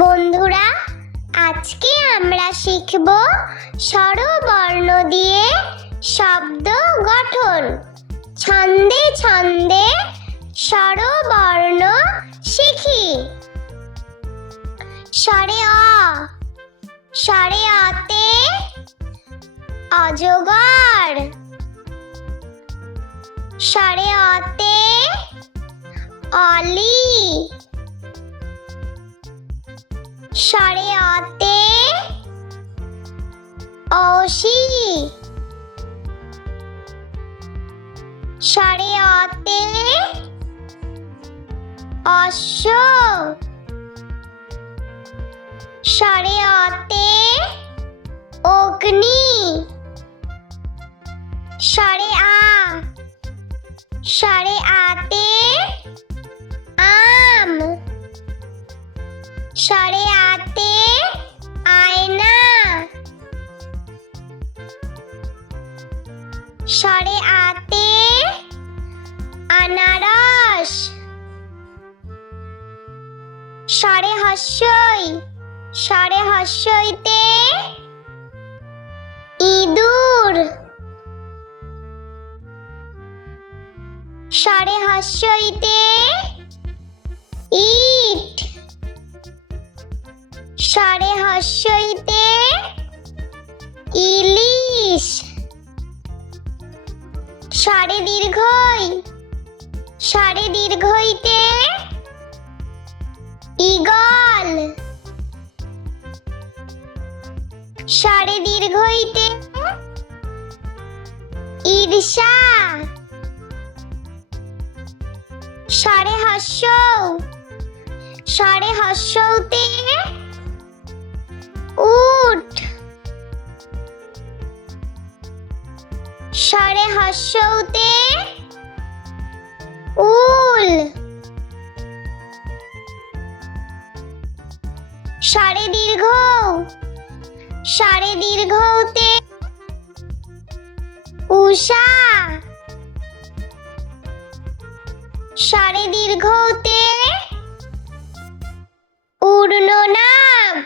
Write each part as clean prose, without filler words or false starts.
বন্ধুরা, আজকে আমরা শিখব স্বরবর্ণ দিয়ে শব্দ গঠন। ছন্দে ছন্দে স্বরবর্ণ শিখি। স্বরে অ, স্বরে অতে অজগর। স্বরে অতে অলি। স্বরে অতে অসি। স্বরে অতে অশ্ব। স্বরে অতে অগ্নি। স্বরে আ, স্বরে আতে আম। স্বরে আতে আয়না। স্বরে আতে আনারস। স্বরে হস্যই, স্বরে হস্যইতে ইঁদুর। স্বরে হস্যইতে ইট। স্বরে হস্যইতে ইলিশ। স্বরে দীর্ঘই, স্বরে দীর্ঘইতে ঈগল। স্বরে দীর্ঘইতে ঈর্ষা। স্বরে হস্য, স্বরে হস্যতে উট। স্বরে হস্যতে উল। স্বরে দীর্ঘ, স্বরে দীর্ঘতে উষা। স্বরে দীর্ঘতে ঊর্ধ্বনাভ।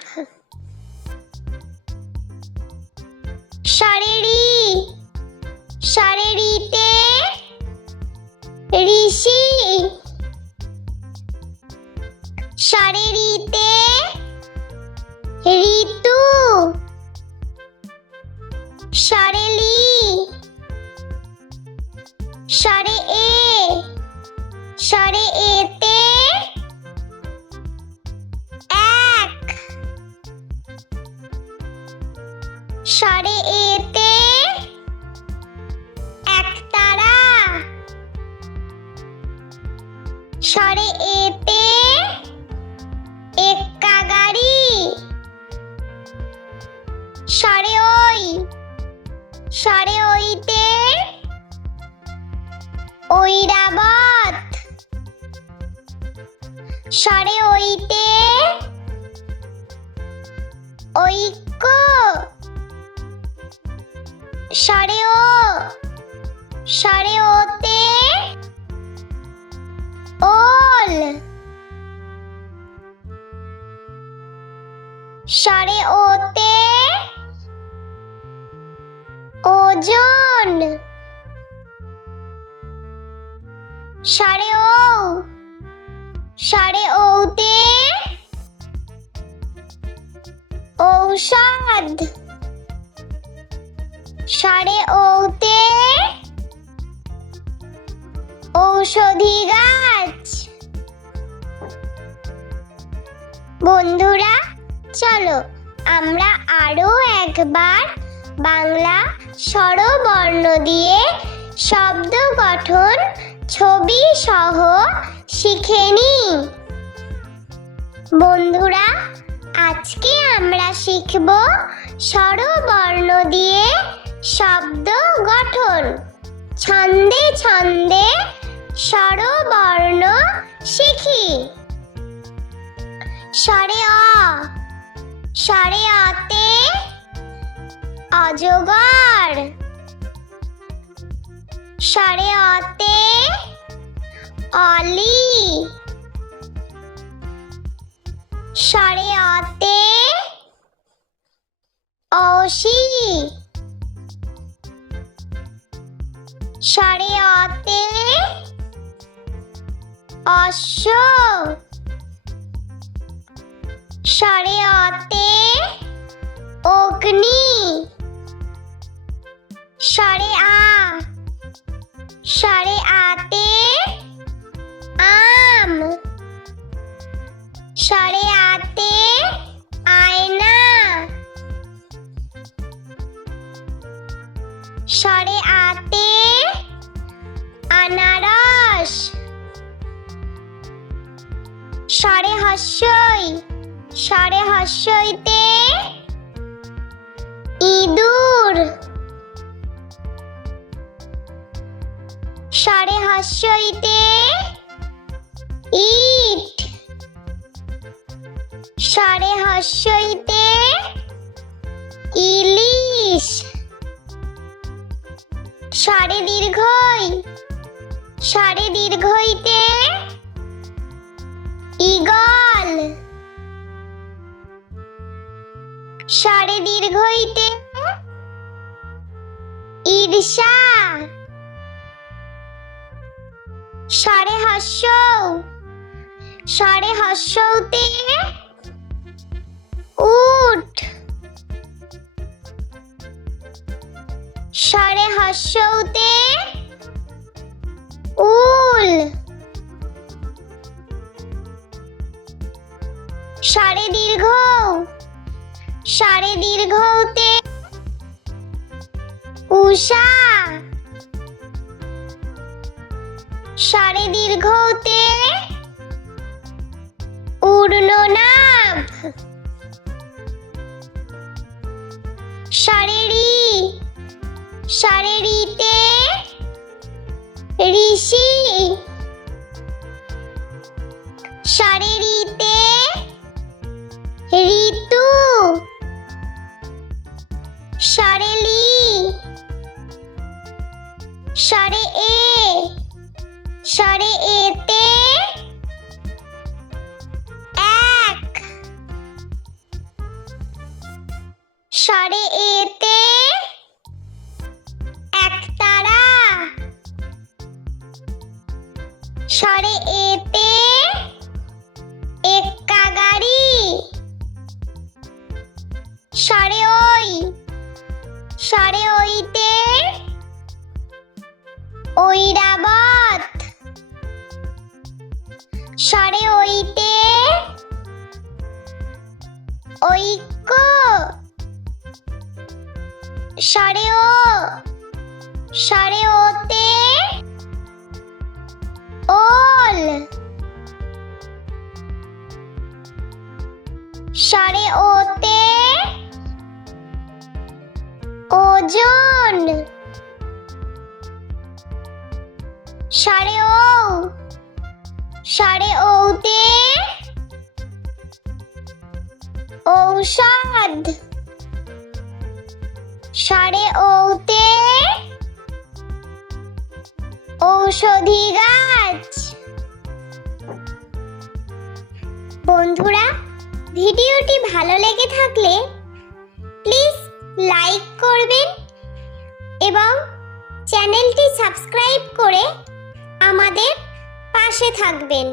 স্বরে রি, স্বরে রিতে ঋষি। স্বরে রিতে ঋতু। স্বরে লি, স্বরে এ, স্বরে এতে এক। স্বরে এতে একতারা। স্বরে এতে এক্কা গাড়ি। স্বরে ওই, স্বরে ওইতে ঐরাবত। স্বরে ওইতে ঐক্য। স্বরে ও, স্বরে ওতে ওল। স্বরে ওতে ওজন। স্বরে ও, স্বরে ওতে ঔষধ। স্বরে ওতে ঔষধি গাছ। বন্ধুরা, চলো আমরা আরো একবার বাংলা স্বরবর্ণ দিয়ে শব্দ গঠন ছবি সহ শিখে নিই। বন্ধুরা, আজকে আমরা শিখব স্বরবর্ণ দিয়ে শব্দ গঠন। ছন্দে ছন্দে স্বরবর্ণ শিখি। স্বরে অ, স্বরে অতে অজগর। স্বরে অতে অলি। স্বরে অসি সারে অতে অশ্ব সারে অতে অগ্নি সারে সারে আতে আম সারে আতে আয়না সারে আতে আনারস সারে হস্যইতে ইঁদুর সারে হস্যইতে ইট সারে হস্যইতে ইলিশ সারে দীর্ঘইতে ঈগল সারে দীর্ঘইতে ঈর্ষা সারে হস্যতে উট সারে হস্যতে উল সারে দীর্ঘতে উষা সারে দীর্ঘতে উর্ণনাভ সারে রিতে ঋষি সারে রিতে ঋতু সারে এতে এক সারে এতে একতারা সারে এতে এক্কা গাড়ি সারে ওইতে ঐরাবত সারে ওইতে ঐক্য সারে ওতে ওল সারে ওতে ওজন সারে ওতে ঔষধ সারে ওতে ঔষধি গাছ। বন্ধুরা, ভিডিওটি ভালো লেগে থাকলে প্লিজ লাইক করবেন এবং চ্যানেলটি সাবস্ক্রাইব করে আমাদের পাশে থাকবেন।